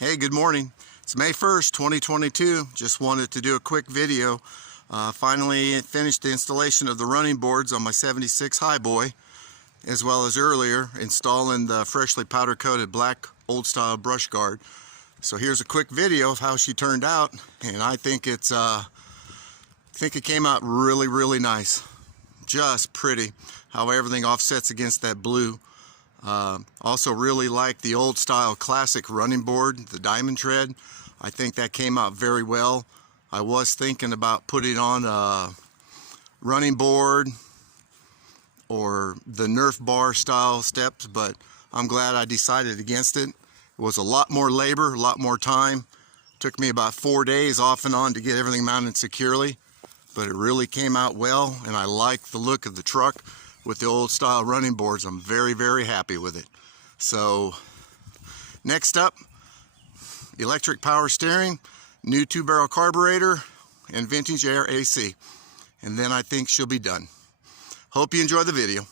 Hey, good morning. It's May 1st, 2022. Just wanted to do a quick video. Finally finished the installation of the running boards on my 76 Highboy, as well as earlier installing the freshly powder coated black old style brush guard. So here's a quick video of how she turned out, and I think it came out really nice. Just pretty how everything offsets against that blue. Also really like the old style classic running board, the diamond tread. I think that came out very well. I was thinking about putting on a running board or the Nerf bar style steps, but I'm glad I decided against it. It was a lot more labor, a lot more time. Took me about 4 days off and on to get everything mounted securely, but it really came out well, and I like the look of the truck with the old style running boards. I'm very happy with it. So next up, electric power steering, new 2-barrel carburetor, and vintage air AC, and then I think she'll be done. Hope you enjoy the video.